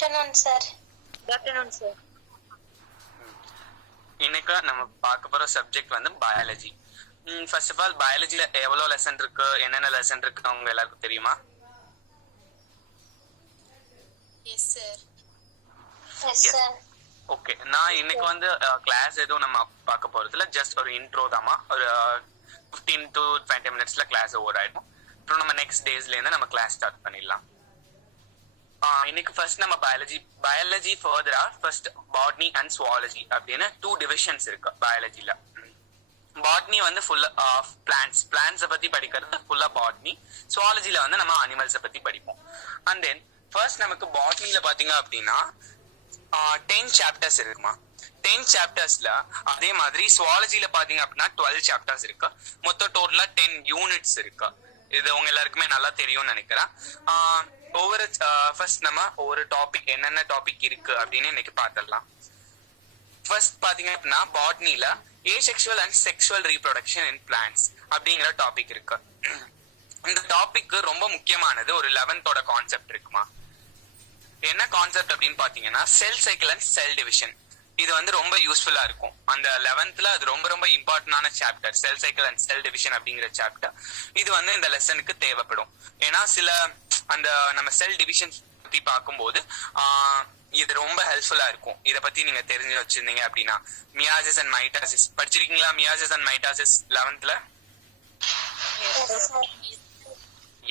Afternoon sir. Good afternoon sir. இன்னைக்கு நம்ம பார்க்க போற சப்ஜெக்ட் வந்து பயாலஜி. ஃபர்ஸ்ட் ஆஃப் ஆல் பயாலஜில எவ்வளவு லெசன் இருக்கு, என்னென்ன லெசன் இருக்கு அவங்க எல்லாருக்கும் தெரியுமா? S sir. Yes sir. Okay, நான் இன்னைக்கு வந்து கிளாஸ் எதுவும் நம்ம பார்க்க போறதுல ஜஸ்ட் ஒரு இன்ட்ரோ தாமா. ஒரு 15 to 20 மினிட்ஸ்ல கிளாஸ் ஓவர் ஆயிடும். அப்புறம் நம்ம நெக்ஸ்ட் டேஸ்ல இருந்து நம்ம கிளாஸ் ஸ்டார்ட் பண்ணிடலாம். இன்னைக்கு ஃபர்ஸ்ட் நம்ம பயாலஜி ஃபர்தரா ஃபர்ஸ்ட் பாட்னி அண்ட் சுவாலஜி அப்படின்னு 2 டிவிஷன்ஸ் இருக்கு பயாலஜில. பாட்னி வந்து ஃபுல்லா பிளான்ட்ஸ் பத்தி படிக்கிறது ஃபுல்லா பாட்னி. சுவாலஜில வந்து நம்ம அனிமல்ஸை பத்தி படிப்போம். அண்ட் தென் ஃபர்ஸ்ட் நமக்கு பாட்னில பாத்தீங்க அப்படின்னா 10 சாப்டர்ஸ் இருக்குமா. 10 சாப்டர்ஸ்ல அதே மாதிரி சுவாலஜில பாத்தீங்க அப்படின்னா 12 சாப்டர்ஸ் இருக்கு. மொத்தம் டோட்டலா 10 யூனிட்ஸ் இருக்கு. இது உங்க எல்லாருக்குமே நல்லா தெரியும்னு நினைக்கிறேன். ஒவ்வொரு ஃபர்ஸ்ட் நம்ம ஒவ்வொரு டாபிக் என்னென்ன டாபிக் இருக்கு அப்படின்னு இன்னைக்கு பார்த்துடலாம். ஃபர்ஸ்ட் பாத்தீங்க அப்படின்னா பாட்னில asexual and sexual reproduction in plants அப்படிங்கிற டாபிக் இருக்கு. இந்த டாபிக் ரொம்ப முக்கியமானது. ஒரு 11th கான்செப்ட் இருக்குமா. என்ன கான்செப்ட் அப்படின்னு பாத்தீங்கன்னா செல் சைக்கிள் அண்ட் செல் டிவிஷன். இது வந்து ரொம்ப யூஸ்ஃபுல்லா இருக்கும். அந்த 11th அது ரொம்ப ரொம்ப இம்பார்ட்டன்டான chapter, cell cycle and cell division அப்படிங்கிற சாப்டர். இது வந்து இந்த லெசனுக்கு தேவைப்படும். ஏன்னா சில அந்த நம்ம செல் டிவிஷன் பத்தி பார்க்கும்போது இது ரொம்ப ஹெல்ப்ஃபுல்லா இருக்கும். இத பத்தி நீங்க தெரிஞ்சு வச்சிருந்தீங்க அப்படின்னா. மியாசிஸ் அண்ட் மைட்டாசிஸ் படிச்சிருக்கீங்களா? Meiosis and mitosis 11th.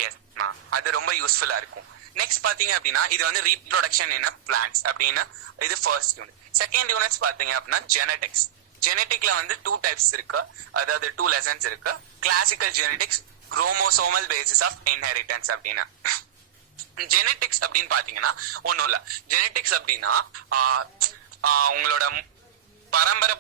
Yes, அது ரொம்ப யூஸ்ஃபுல்லா இருக்கும். நெக்ஸ்ட் பாத்தீங்க அப்படின்னா இது வந்து ரீப்ரொடக்ஷன் இன் பிளான்ட்ஸ் அப்படின்னு இது ஃபர்ஸ்ட் யூனிட். செகண்ட் யூனிட்ஸ் பாத்தீங்க அப்படின்னா ஜெனடிக்ஸ். ஜெனடிக்ல வந்து 2 டைப்ஸ் இருக்கு, அதாவது 2 லெசன்ஸ் இருக்கு. Classical genetics, chromosomal basis of inheritance அப்படின்னு. ஜெனடிக்ஸ் அப்படின்னு பாத்தீங்கன்னா ஒண்ணும் இல்ல. ஜெனடிக்ஸ் அப்படின்னா உங்களோட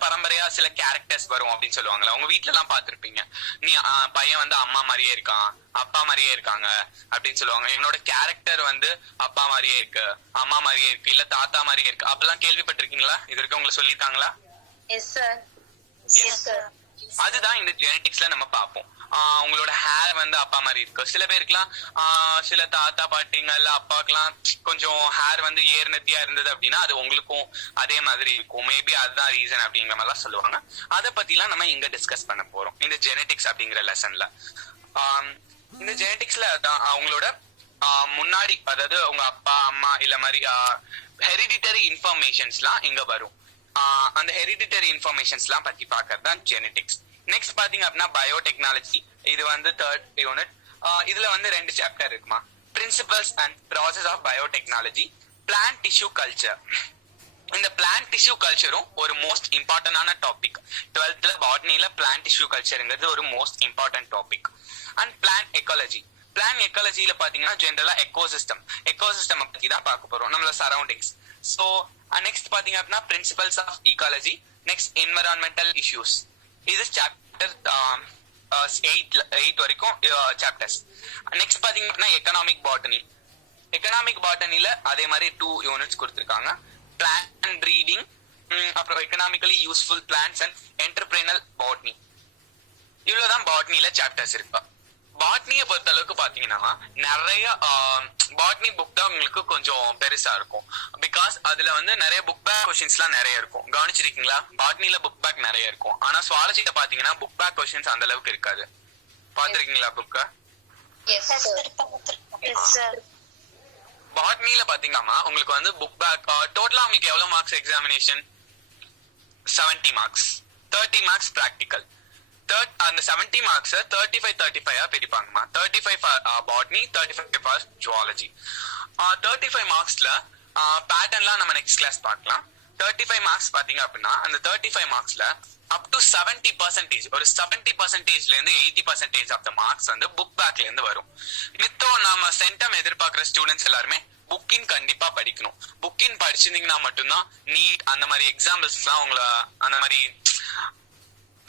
பரம்பரையா சில கேரக்டர்ஸ் வரும் அப்படின்னு சொல்லுவாங்கல்ல. உங்க வீட்டுல எல்லாம் பாத்திருப்பீங்க. நீ பையன் வந்து அம்மா மாதிரியே இருக்கான், அப்பா மாதிரியே இருக்காங்க அப்படின்னு சொல்லுவாங்க. என்னோட கேரக்டர் வந்து அப்பா மாதிரியே இருக்கு, அம்மா மாதிரியே இருக்கு, இல்ல தாத்தா மாதிரியே இருக்கு. அப்பெல்லாம் கேள்விப்பட்டிருக்கீங்களா? இது வரைக்கும் உங்களுக்கு சொல்லிட்டாங்களா? S sir. Yes sir. அதுதான் இந்த ஜெனடிக்ஸ்ல நம்ம பார்ப்போம். உங்களோட ஹேர் வந்து அப்பா மாதிரி இருக்கு. சில பேருக்குலாம் சில தாத்தா பாட்டிங்க இல்ல அப்பாக்கெல்லாம் கொஞ்சம் ஹேர் வந்து ஏர்நத்தியா இருந்தது அப்படின்னா அது உங்களுக்கும் அதே மாதிரி இருக்கும். மேபி அதுதான் ரீசன் அப்படிங்கிற மாதிரிலாம் சொல்லுவாங்க. அதை பத்தி எல்லாம் நம்ம இங்க டிஸ்கஸ் பண்ண போறோம் இந்த ஜெனடிக்ஸ் அப்படிங்கிற லெசன்ல. இந்த ஜெனடிக்ஸ்ல அவங்களோட முன்னாடி, அதாவது உங்க அப்பா அம்மா இல்ல மாதிரி ஹெரிடிட்டரி இன்ஃபர்மேஷன்ஸ்லாம் இங்க வரும். அந்த ஹெரிடிட்டரி இன்ஃபர்மேஷன்ஸ்லாம் பத்தி பார்க்கறது தான் ஜெனடிக்ஸ். நெக்ஸ்ட் பாத்தீங்க அப்படின்னா பயோடெக்னாலஜி. இது வந்து 3rd யூனிட். இதுல வந்து 2 சாப்டர் இருக்குமா. Principles and process of biotechnology, plant tissue culture. இந்த பிளான்ட் டிஷ்யூ கல்ச்சரும் ஒரு மோஸ்ட் இம்பார்ட்டன்டான டாபிக். 12th பாட்னில பிளான்ட் டிஷ்யூ கல்ச்சருங்கிறது ஒரு most important topic. And plant ecology. Plant எக்காலஜில பாத்தீங்கன்னா ஜெனரலா எக்கோசிஸ்டம் பத்தி தான் பார்க்க போறோம், நம்மளோட சரௌண்டிங்ஸ். ஸோ நெக்ஸ்ட் பாத்தீங்க அப்படின்னா principles of ecology. Next environmental issues. இது சாப்டர் 8 வரைக்கும் சாப்டர்ஸ். நெக்ஸ்ட் பாத்தீங்க அப்படின்னா எக்கனாமிக் பாட்டனி. எக்கனாமிக் பாட்டனில அதே மாதிரி 2 யூனிட்ஸ் கொடுத்திருக்காங்க. பிளான்ட் ப்ரீடிங், அப்புறம் economically useful plants and entrepreneurial botany. இவ்வளவுதான் பாட்னில சாப்டர்ஸ் இருக்கு. பாட்னியை பொறுத்த அளவுக்கு பாத்தீங்கன்னா நிறைய பாட்னி புக் தான் உங்களுக்கு கொஞ்சம் பெருசா இருக்கும். பிகாஸ் அதுல வந்து நிறைய புக் பேக் கொஸ்டின்ஸ் எல்லாம் நிறைய இருக்கும். கவனிச்சிருக்கீங்களா? பாட்னில புக் பேக் நிறைய இருக்கும். ஆனா சுவாலஜில பாத்தீங்கன்னா புக் பேக் கொஸ்டின்ஸ் அந்த அளவுக்கு இருக்காது. பாத்திருக்கீங்களா புக்க? பாட்னில பாத்தீங்கன்னா உங்களுக்கு வந்து புக் பேக் டோட்டலா உங்களுக்கு எவ்வளவு marks examination? 70 marks, 30 marks practical. அந்த 70 மார்க்ஸ் 35 பிரிப்பாங்கம்மா. 35 பாட்னி, 35 ஃபார் ஜுவாலஜி. 35 மார்க்ஸ்ல பேட்டர்ன்லாம் நம்ம நெக்ஸ்ட் கிளாஸ் பார்க்கலாம். 35 மார்க்ஸ் பாத்தீங்க அப்படின்னா அந்த 35 மார்க்ஸ்ல அப் டு 70%, ஒரு 70%ல இருந்து 80% ஆஃப் த மார்க்ஸ் வந்து புக் பேக்ல இருந்து வரும். மித்தம் நாம சென்டம் எதிர்பார்க்கிற ஸ்டூடெண்ட்ஸ் எல்லாருமே புக்கின் கண்டிப்பா படிக்கணும். புக்கின் படிச்சிருந்தீங்கன்னா மட்டும்தான் நீட் அந்த மாதிரி எக்ஸாம்பிள்ஸ்லாம் உங்களை அந்த மாதிரி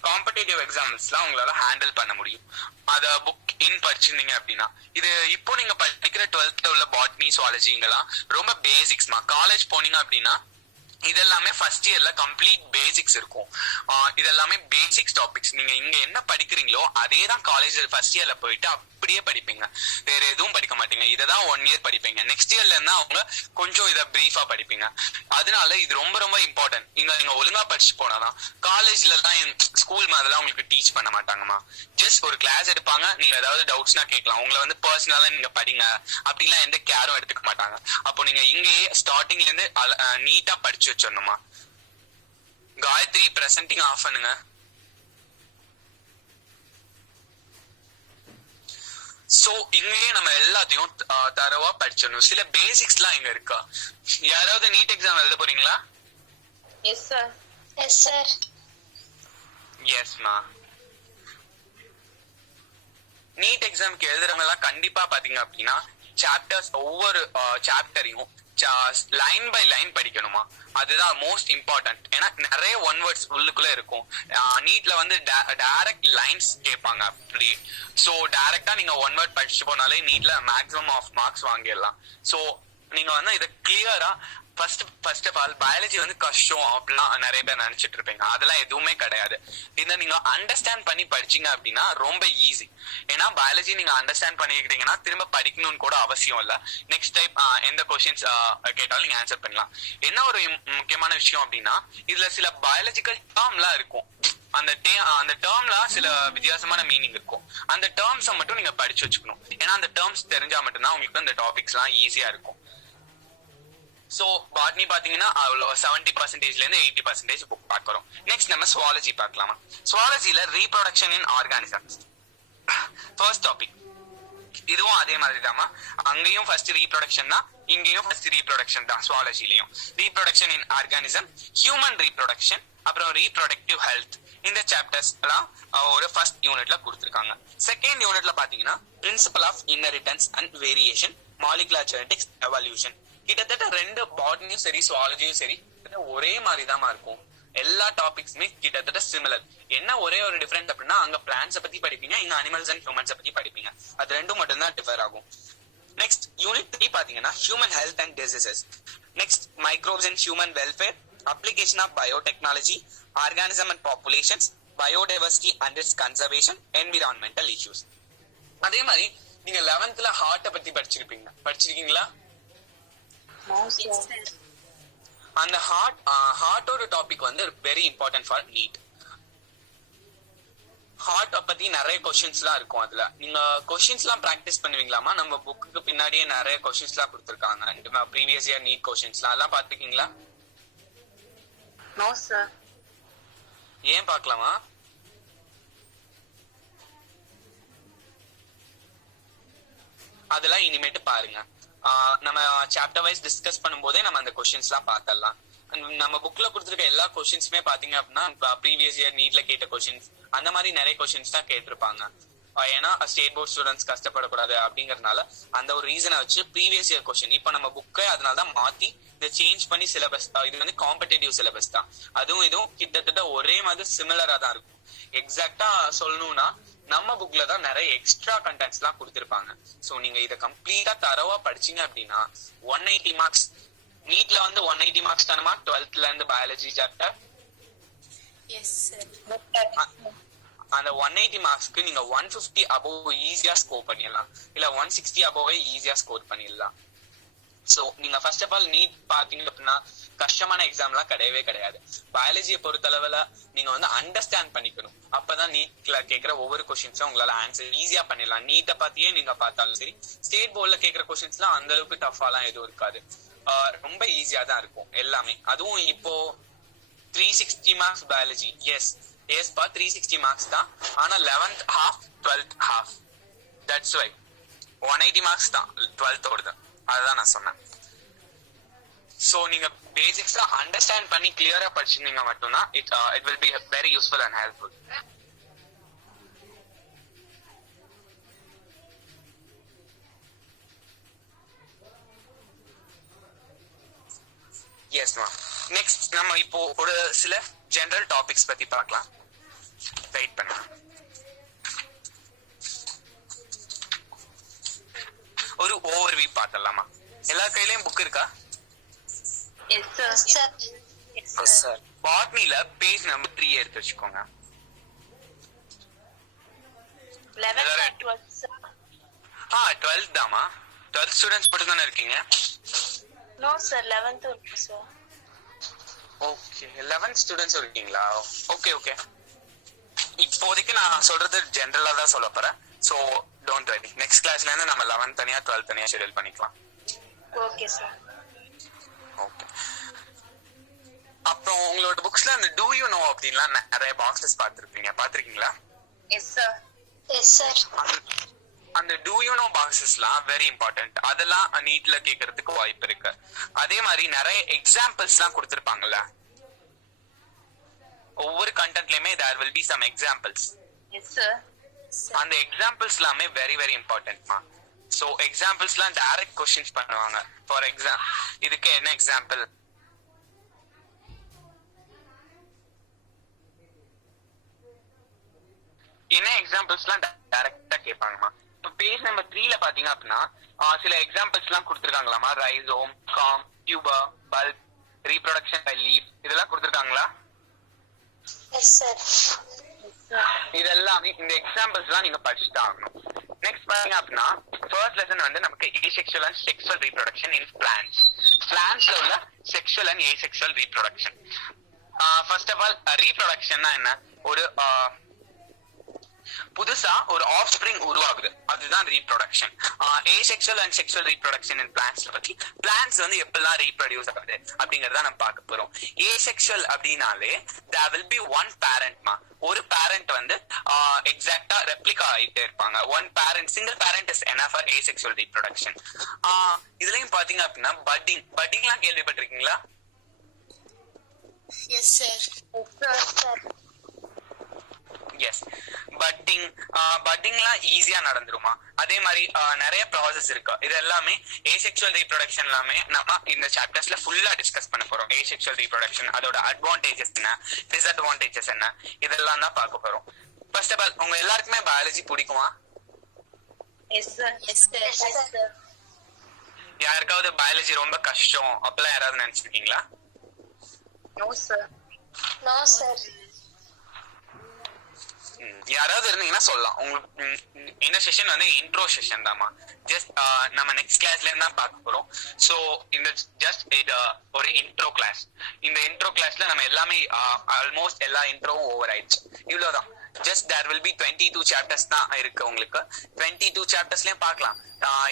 காம்படிட்டிவ் எக்ஸாம்ஸ்லாம் உங்களால ஹேண்டில் பண்ண முடியும். அத புக் இன் படிச்சிருந்தீங்க அப்படின்னா. இது இப்போ நீங்க படிக்கிற 12th உள்ள பாட்னி சுவாலஜிங்கெல்லாம் ரொம்ப பேசிக்ஸ்மா. காலேஜ் போனீங்க அப்படின்னா இதெல்லாமே ஃபர்ஸ்ட் இயர்ல கம்ப்ளீட் பேசிக்ஸ் இருக்கும். இதெல்லாமே பேசிக்ஸ் டாபிக்ஸ். நீங்க இங்க என்ன படிக்கிறீங்களோ அதே தான் காலேஜ் ஃபர்ஸ்ட் இயர்ல போயிட்டு அப்படி அப்படியே படிப்பீங்க, வேற எதுவும் படிக்க மாட்டீங்க. இததான் 1 year படிப்பீங்க. நெக்ஸ்ட் இயர்ல இருந்தா அவங்க கொஞ்சம் இதை பிரீஃபா படிப்பீங்க. அதனால இது ரொம்ப ரொம்ப இம்பார்ட்டன்ட். நீங்க ஒழுங்கா படிச்சு போனாதான். காலேஜ்ல எல்லாம் ஸ்கூல் மாதிரிலாம் உங்களுக்கு டீச் பண்ண மாட்டாங்கம்மா. ஜஸ்ட் ஒரு கிளாஸ் எடுப்பாங்க, நீங்க ஏதாவது டவுட்ஸ்னா கேட்கலாம். உங்களை வந்து பர்சனலா நீங்க படிங்க அப்படின்லாம் எந்த கேரும் எடுத்துக்க மாட்டாங்க. அப்போ நீங்க இங்கேயே ஸ்டார்டிங்ல இருந்து நீட்டா படிச்சு வச்சிடணுமா. காயத்ரி பிரசன்டிங் ஆஃப் பண்ணுங்க. சோ இங்கேயே நம்ம எல்லாத்தையும் தரவா படிச்சிடணும். சில பேசிக்ஸ் எல்லாம் இங்க இருக்கா? யாராவது நீட் எக்ஸாம் எழுத போறீங்களா? Yes sir. Yes sir. எஸ்மா. நீட் எக்ஸாம்க்கு எழுதுறவங்க எல்லாம் கண்டிப்பா பாத்தீங்க அப்படின்னா சாப்டர்ஸ், ஒவ்வொரு சாப்டரையும் லைன் பை லைன் படிக்கணுமா. அதுதான் மோஸ்ட் இம்பார்ட்டன்ட். ஏன்னா நிறைய ஒன் வேர்ட்ஸ் உள்ளுக்குள்ள இருக்கும். நீட்ல வந்து டைரக்ட் லைன்ஸ் கேட்பாங்க அப்படியே. சோ டைரக்டா நீங்க ஒன் வேர்ட் படிச்சு போனாலே நீட்ல மேக்ஸிமம் ஆஃப் மார்க்ஸ் வாங்கிடலாம். சோ நீங்க வந்து இதை கிளியரா ஃபர்ஸ்ட் ஆஃப் ஆல் பயாலஜி வந்து கஷ்டம் அப்படிலாம் நிறைய பேர் நினைச்சிட்டு இருப்பீங்க. அதெல்லாம் எதுவுமே கிடையாது. இதை நீங்க அண்டர்ஸ்டாண்ட் பண்ணி படிச்சீங்க அப்படின்னா ரொம்ப ஈஸி. ஏன்னா பயாலஜி நீங்க அண்டர்ஸ்டாண்ட் பண்ணிக்கிட்டீங்கன்னா திரும்ப படிக்கணும்னு கூட அவசியம் இல்ல. நெக்ஸ்ட் டைப் எந்த கொஸ்டின்ஸ் கேட்டாலும் நீங்க ஆன்சர் பண்ணலாம். என்ன ஒரு முக்கியமான விஷயம் அப்படின்னா இதுல சில பயாலஜிக்கல் டேர்ம்லாம் இருக்கும். அந்த டேர்ம்ல சில வித்தியாசமான மீனிங் இருக்கும். அந்த டேர்ம்ஸை மட்டும் நீங்க படிச்சு வச்சுக்கணும். ஏன்னா அந்த டேர்ம்ஸ் தெரிஞ்சா மட்டும்தான் உங்களுக்கு அந்த டாபிக்ஸ் எல்லாம் ஈஸியா இருக்கும். சோ பாட்னி பாத்தீங்கன்னா 70%ல இருந்து 80% புக் பார்க்கிறோம். நெக்ஸ்ட் நம்ம சுவாலஜி பார்க்கலாமா. சுவாலஜில reproduction in organisms first topic. இதுவும் அதே மாதிரி தாமா. அங்கேயும் ஃபர்ஸ்ட் ரீப்ரொடக்ஷன் தான், இங்கேயும் ஃபர்ஸ்ட் ரீப்ரொடக்ஷன் தான். சுவாலஜிலையும் reproduction in organism, human reproduction, அப்புறம் ரீப்ரொடக்டிவ் ஹெல்த். இந்த சாப்டர்ஸ் எல்லாம் ஒரு ஃபர்ஸ்ட் யூனிட்ல கொடுத்திருக்காங்க. செகண்ட் யூனிட்ல பாத்தீங்கன்னா principle of inheritance and variation, molecular genetics, evolution. கிட்டத்தட்ட ரெண்டு பாட்னியும் சரி சுவாலஜியும் சரி ஒரே மாதிரி தான் இருக்கும். எல்லா டாபிக்ஸுமே கிட்டத்தட்ட சிமிலர். என்ன ஒரே ஒரு டிஃபரன்ஸ் அப்படின்னா அங்க பிளான்ட்ஸ் பத்தி படிப்பீங்க, இங்க அனிமல்ஸ் அண்ட் ஹியூமன்ஸ் பத்தி படிப்பீங்க. அது ரெண்டும் மட்டும் தான் டிஃபர் ஆகும். நெக்ஸ்ட் யூனிட் 3 பாத்தீங்கன்னா human health and diseases. Next microbes and human welfare, application of biotechnology, organism and populations, biodiversity and its conservation, environmental issues. அதே மாதிரி நீங்க 11th ஹார்ட்டை பத்தி படிச்சிருக்கீங்களா? அந்த ஹார்ட்டோட டாபிக் வந்து very important for NEET. Heart பத்தி நிறைய கொஸ்டின்ஸ் எல்லாம் இருக்கும். அதுல நீங்க கொஸ்டின்ஸ் எல்லாம் பிராக்டிஸ் பண்ணுவீங்களாமா? நம்ம புக்கு பின்னாடியே நிறைய கொஸ்டின்ஸ் எல்லாம் கொடுத்திருக்காங்க. ப்ரீவியஸ் இயர் நீட் கொஸ்டின்ஸ் எல்லாம் பாத்துருக்கீங்களா? No sir. ஏன் பார்க்கலாமா? அதெல்லாம் இனிமேட்டு பாருங்க. நம்ம சாப்டர் வைஸ் டிஸ்கஸ் பண்ணும்போதே நம்ம அந்த கொஸ்டின்ஸ் எல்லாம் பார்த்தரலாம். நம்ம புக்ல கொடுத்துருக்க எல்லா கொஸ்டின்ஸுமே பாத்தீங்க அப்படின்னா ப்ரீவியஸ் இயர் நீட்ல கேட்ட கொஸ்டின்ஸ் அந்த மாதிரி நிறைய கொஸ்டின்ஸ் தான் கேட்டிருப்பாங்க. ஏன்னா ஸ்டேட் போர்ட் ஸ்டூடெண்ட்ஸ் கஷ்டப்படக்கூடாது அப்படிங்கறதுனால அந்த ஒரு ரீசனை வச்சு ப்ரீவியஸ் இயர் கொஸ்டின் இப்ப நம்ம புக்கை அதனாலதான் மாத்தி இதை சேஞ்ச் பண்ணி சிலபஸ். இது வந்து காம்படேட்டிவ் சிலபஸ் தான். அதுவும் இதுவும் கிட்டத்தட்ட ஒரே மாதிரி சிமிலரா தான் இருக்கும். எக்ஸாக்டா சொல்லணும்னா நம்ம புக்ல தான் நிறைய எக்ஸ்ட்ரா கண்டென்ட்ஸ் எல்லாம் கொடுத்திருப்பாங்க. சோ நீங்க இதை கம்ப்ளீட்டா தரவா படிச்சீங்க அப்படின்னா 180 மார்க்ஸ். நீட்ல வந்து 180 மார்க்ஸ் தானமா 12th இருந்து பயாலஜி சாப்டர். S sir. அந்த 180 மார்க்ஸ்க்கு நீங்க 150 அபோவ் ஈஸியா ஸ்கோர் பண்ணிடலாம், இல்ல 160 அபோவே ஈஸியா ஸ்கோர் பண்ணிடலாம். சோ நீங்க ஃபர்ஸ்ட் ஆஃப் ஆல் நீட் பாத்தீங்க அப்படின்னா கஷ்டமான எக்ஸாம் எல்லாம் கிடையவே கிடையாது. பயாலஜியை பொறுத்தளவுல நீங்க வந்து அண்டர்ஸ்டாண்ட் பண்ணிக்கணும். அப்பதான் நீட்ல கேட்கிற ஒவ்வொரு கொஸ்டின்ஸும் உங்களால ஆன்சர் ஈஸியா பண்ணிடலாம். நீட்டை பத்தியே நீங்க பார்த்தாலும் சரி, ஸ்டேட் போர்ட்ல கேட்கிற கொஸ்டின்ஸ் எல்லாம் அந்த அளவுக்கு டஃபாலாம் எதுவும் இருக்காது. ரொம்ப ஈஸியா தான் இருக்கும் எல்லாமே. அதுவும் இப்போ 360 மார்க்ஸ் பயாலஜி. எஸ் பா 360 மார்க்ஸ் தான். ஆனா 11th half 12th half. That's why 180 marks தான் 12th ஓடுது. அதுதான் நான் சொன்னேன். சோ நீங்க பேசிக்ஸா அண்டர்ஸ்டாண்ட் பண்ணி கிளியரா படிச்சிருந்தீங்க மட்டும்தான் it will be very useful and helpful. Yes மா. நெக்ஸ்ட் நம்ம இப்போ ஒரு சில ஜெனரல் டாபிக்ஸ் பத்தி பார்க்கலாம். வெயிட் பண்ண. ஒரு ஓவர்வியூ பார்த்தலாமா? எல்லா கையிலயும் புக் இருக்கா? Yes sir. பாட்னில பேஜ் நம்பர் 3 எடுத்து வச்சுக்கோங்க. 11th and 12th sir. 12th Dhama. 12th students மட்டும் தானே இருக்கீங்க? நோ சார் 11th இருக்கு சார். ஓகே 11th ஸ்டூடெண்ட்ஸ் இருக்கீங்களா? Okay okay. இப்போதைக்கு நான் சொல்றது ஜெனரலா தான் சொல்ல போறேன். So don't worry. நெக்ஸ்ட் கிளாஸ்ல இருந்து நம்ம 11th தனியா 12th தனியா ஷெட்யூல் பண்ணிக்கலாம். Okay sir. ஓகே. அப்புறம் உங்களோட புக்ஸ்ல அந்த டூ யூ நோ அப்படின்லாம் நிறைய பாக்ஸஸ் பாத்திருக்கீங்களா? Yes sir. Yes sir. அந்த டூ யூ நோ பாக்ஸஸ்லாம் வெரி இம்பார்ட்டன்ட். அதெல்லாம் நீட்ல கேட்கறதுக்கு வாய்ப்பு இருக்கு. அதே மாதிரி நிறைய எக்ஸாம்பிள்ஸ்லாம் கொடுத்திருப்பாங்கல்ல, ஒவ்வொரு கண்டென்ட்லயுமே there will be some examples. Yes sir. அந்த எக்ஸாம்பிள்ஸ் எல்லாமே வெரி வெரி இம்பார்ட்டன்ட்மா. சோ எக்ஸாம்பிள்ஸ்லாம் டைரக்ட் क्वेश्चंस பண்ணுவாங்க. ஃபார் இதுக்கு என்ன எக்ஸாம்பிள், என்ன எக்ஸாம்பிள்ஸ்லாம் டைரக்டா கேட்பாங்கம்மா. இப்போ பேஜ் நம்பர் 3ல பாத்தீங்க அப்படின்னா சில எக்ஸாம்பிள்ஸ்லாம் கொடுத்துருக்காங்களாமா. Rhizome, corm, tuber, bulb, reproduction by leaf, இதெல்லாம் கொடுத்துருக்காங்களா? Yes sir. இதெல்லாம் இந்த எக்ஸாம்பிள்ஸ்லாம் நீங்க படிச்சுட்டு ஆகணும். நெக்ஸ்ட் பாத்தீங்க அப்படின்னா ஃபர்ஸ்ட் லெசன் வந்து நமக்கு asexual and sexual reproduction in plants. பிளான்ட்ஸ்ல உள்ள sexual and asexual reproduction. First of all ரீப்ரொடக்ஷன்னா என்ன, ஒரு புதுசா ஒரு ஆஃப் ஸ்பிரிங் உருவாகுது, அதுதான் ரீப்ரொடக்ஷன். Asexual and sexual reproduction in பிளான்ட்ஸ்ல பத்தி பிளான்ட்ஸ் வந்து எப்பெல்லாம் ரீப்ரொடியூஸ் ஆகுது அப்படிங்கறத நம்ம பார்க்க போறோம். ஏசெக்சுவல் அப்படின்னாலே there will be one parent மா. ஒரு பேரண்ட் வந்து எக்ஸாக்டா ரெப்ளிகா ஆயிட்டே இருப்பாங்க. One parent, single parent is enough for asexual reproduction. இதுலயும் பாத்தீங்க அப்படின்னா பட்டிங்லாம் கேள்விப்பட்டிருக்கீங்களா? S sir. எஸ், பட்டிங்லாம் ஈஸியா நடந்துருமா. அதே மாதிரி நிறைய ப்ராசஸ் இருக்கு. இது எல்லாமே ஏசெக்சுவல் ரீப்ரொடக்ஷன் எல்லாமே நம்ம இந்த சாப்டர்ஸ்ல ஃபுல்லா டிஸ்கஸ் பண்ண போறோம். ஏசெக்சுவல் ரீப்ரொடக்ஷன், அதோட அட்வான்டேஜஸ் என்ன, டிஸ்அட்வான்டேஜஸ் என்ன, இதெல்லாம் தான் பார்க்க போறோம். ஃபர்ஸ்ட் ஆஃப் ஆல் உங்க எல்லாருக்குமே பயாலஜி பிடிக்குமா? Yes sir. Yes sir. யாருக்காவது பயாலஜி ரொம்ப கஷ்டம் அப்பெல்லாம் யாராவது நினைச்சிருக்கீங்களா? No sir. No sir. யாராவது இருந்தீங்கன்னா சொல்லலாம். உங்களுக்கு இந்த செஷன் வந்து இன்ட்ரோ செஷன் தாமா. ஜஸ்ட் நம்ம நெக்ஸ்ட் கிளாஸ்ல இருந்து தான் பார்க்க போறோம். சோ இந்த ஜஸ்ட் இது ஒரு இன்ட்ரோ கிளாஸ். இந்த இன்ட்ரோ கிளாஸ்ல நம்ம எல்லாமே ஆல்மோஸ்ட் எல்லா இன்ட்ரோவும் ஓவர் ஆயிடுச்சு. இவ்வளவுதான். Just there will be 22 chapters தான் இருக்கு உங்களுக்கு. 22 சாப்டர்ஸ்லயும் பார்க்கலாம்.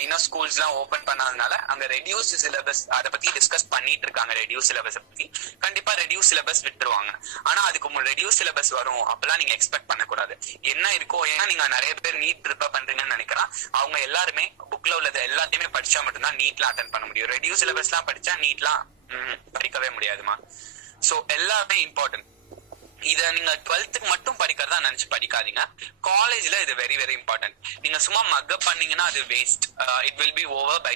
இன்னும் ஸ்கூல்ஸ் எல்லாம் ஓபன் பண்ணாதனால அங்க ரெடியூஸ் சிலபஸ் அதை பத்தி டிஸ்கஸ் பண்ணிட்டு இருக்காங்க. ரெடியூஸ் சிலபஸ் பத்தி கண்டிப்பா ரெடியூஸ் சிலபஸ் விட்டுருவாங்க. ஆனா அதுக்கு ரெடியூஸ் சிலபஸ் வரும் அப்பெல்லாம் நீங்க எக்ஸ்பெக்ட் பண்ணக்கூடாது. என்ன இருக்கோ, ஏன்னா நீங்க நிறைய பேர் நீட் ப்ரிப்பேர் பண்றீங்கன்னு நினைக்கிறேன். அவங்க எல்லாருமே புக்ல உள்ளது எல்லாத்தையுமே படிச்சா மட்டும்தான் நீட்லாம் அட்டன் பண்ண முடியும். ரெடியூஸ் சிலபஸ் எல்லாம் படிச்சா நீட்லாம் படிக்கவே முடியாதுமா. சோ எல்லாமே இம்பார்ட்டன்ட். இத நீங்க 12th மட்டும் படிக்கிறதா நினைச்சு படிக்காதீங்க. காலேஜ்ல இது வெரி வெரி இம்பார்ட்டன்ட். நீங்க சும்மா மக்கப் பண்ணீங்கன்னா அது waste. It will be over by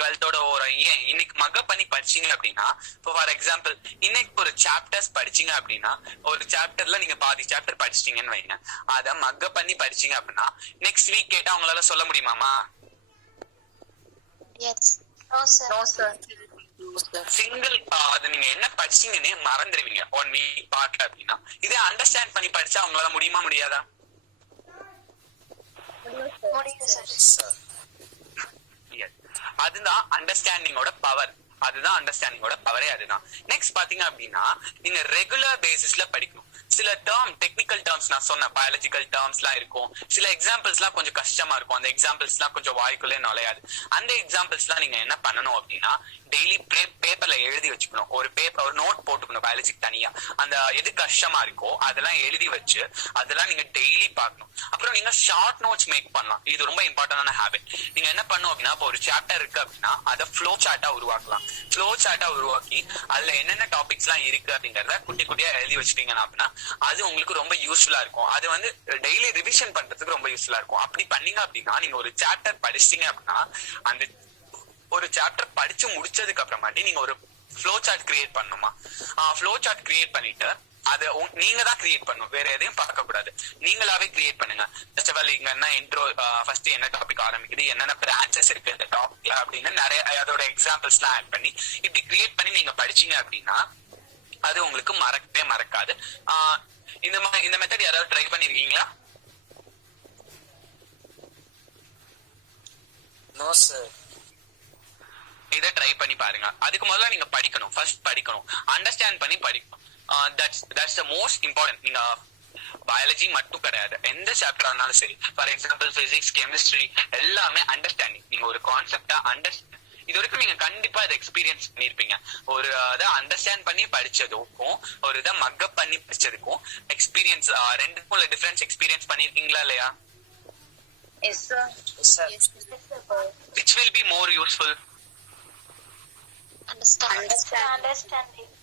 12th over. ஏன் இன்னைக்கு மக்கப் பண்ணி படிச்சீங்க அப்படின்னா, இப்போ ஃபார் எக்ஸாம்பிள் இன்னைக்கு ஒரு சாப்டர்ஸ் படிச்சீங்க அப்படின்னா, ஒரு சாப்டர்ல நீங்க பாதி சாப்டர் படிச்சிட்டீங்கன்னு வைங்க, அத மக்கப் பண்ணி படிச்சீங்க அப்படின்னா நெக்ஸ்ட் வீக் கேட்டா உங்களால சொல்ல முடியுமாமா? Yes. No sir. No sir. Single அது நீங்க என்ன படிச்சீங்கன்னே மறந்துடுவீங்க 1 வீக் பார்ட்ல அப்படின்னா. இதே அண்டர்ஸ்டாண்ட் பண்ணி படிச்சா உங்களால முடியுமா முடியாதா? முடியும் சார். அதுதான் அண்டர்ஸ்டாண்டிங்கோட பவர். அதுதான் அண்டர்ஸ்டாண்டிங்கோட பவரே அதுதான். நெக்ஸ்ட் பாத்தீங்க அப்படின்னா நீங்க ரெகுலர் பேசிஸ்ல படிக்கணும். சில டெக்னிக்கல் டேர்ம்ஸ் நான் சொன்ன பயாலஜிக்கல் டேர்ம்ஸ் எல்லாம் இருக்கும். சில எக்ஸாம்பிள்ஸ் எல்லாம் கொஞ்சம் கஷ்டமா இருக்கும். அந்த எக்ஸாம்பிள்ஸ் எல்லாம் கொஞ்சம் வாய்க்குள்ளே நுழையாது. அந்த எக்ஸாம்பிள்ஸ் எல்லாம் நீங்க என்ன பண்ணணும் அப்படின்னா டெய்லி பேப்பர்ல எழுதி வச்சுக்கணும். ஒரு நோட் போட்டுக்கணும் பயாலஜிக்கு தனியா. அந்த எது கஷ்டமா இருக்கோ அதெல்லாம் எழுதி வச்சு அதெல்லாம் நீங்க டெய்லி பார்க்கணும். அப்புறம் நீங்க ஷார்ட் நோட்ஸ் மேக் பண்ணலாம். இது ரொம்ப இம்பார்ட்டன்டான ஹேபிட். நீங்க என்ன பண்ணும் அப்படின்னா, இப்போ ஒரு சாப்டர் இருக்கு அப்படின்னா அதை ஃப்ளோ சார்ட்டா உருவாக்கலாம். ஃப்ளோ சார்ட்டா உருவாக்கி அதுல என்னென்ன டாபிக்ஸ் எல்லாம் இருக்கு அப்படிங்கறத குட்டி குட்டியா எழுதி வச்சுட்டீங்கன்னா அப்படின்னா அது உங்களுக்கு ரொம்ப யூஸ்ஃபுல்லா இருக்கும். அது வந்து டெய்லி ரிவிஷன் பண்றதுக்கு ரொம்ப யூஸ்ஃபுல்லா இருக்கும். அப்படி பண்ணீங்க அப்படின்னா நீங்க ஒரு சாப்டர் படிச்சிட்டீங்க அப்படின்னா அந்த ஒரு சாப்டர் படிச்சு முடிச்சதுக்கு அப்புறமாட்டி நீங்க ஒரு ஃப்ளோ சார்ட் கிரியேட் பண்ணணுமா. ஃப்ளோ சார்ட் கிரியேட் பண்ணிட்டு அதை நீங்க தான் கிரியேட் பண்ணணும். வேற எதையும் பார்க்க கூடாது. நீங்களாவே கிரியேட் பண்ணுங்க. ஃபர்ஸ்ட் ஆஃப் ஆல் இங்க என்ன இன்ட்ரோ, ஃபர்ஸ்ட் என்ன டாபிக் ஆரம்பிக்குது, என்னென்ன பிரான்ச்சஸ் இருக்கு இந்த டாபிக்ல அப்படின்னு நிறைய அதோட எக்ஸாம்பிள்ஸ் எல்லாம் ஆட் பண்ணி இப்படி கிரியேட் பண்ணி நீங்க படிச்சீங்க அப்படின்னா அது உங்களுக்கு மறக்கவே மறக்காது. இந்த மெத்தட் யாராவது ட்ரை பண்ணிருக்கீங்களா? No sir. இதை ட்ரை பண்ணி பாருங்க. அதுக்கு முதல்ல நீங்க படிக்கணும், ஃபர்ஸ்ட் படிக்கணும், அண்டர்ஸ்டாண்ட் பண்ணி படிக்கணும். That's the most important. நீங்க பயாலஜி மட்டும் கிடையாது, எந்த சாப்டர் ஆனாலும் சரி, ஃபார் எக்ஸாம்பிள் பிசிக்ஸ், கெமிஸ்ட்ரி, எல்லாமே அண்டர்ஸ்டாண்டிங். நீங்க ஒரு கான்செப்டா இது வரைக்கும் நீங்க கண்டிப்பா இதை எக்ஸ்பீரியன்ஸ் பண்ணிருப்பீங்க. ஒரு இதை அண்டர்ஸ்டாண்ட் பண்ணி படிச்சதுக்கும் ஒரு இதை மக்கப் பண்ணி படிச்சதுக்கும் எக்ஸ்பீரியன்ஸ், ரெண்டுக்கும் உள்ள டிஃபரன்ஸ் எக்ஸ்பீரியன்ஸ் பண்ணிருக்கீங்களா இல்லையா? Yes sir. Yes sir. Which will be more useful? Understanding.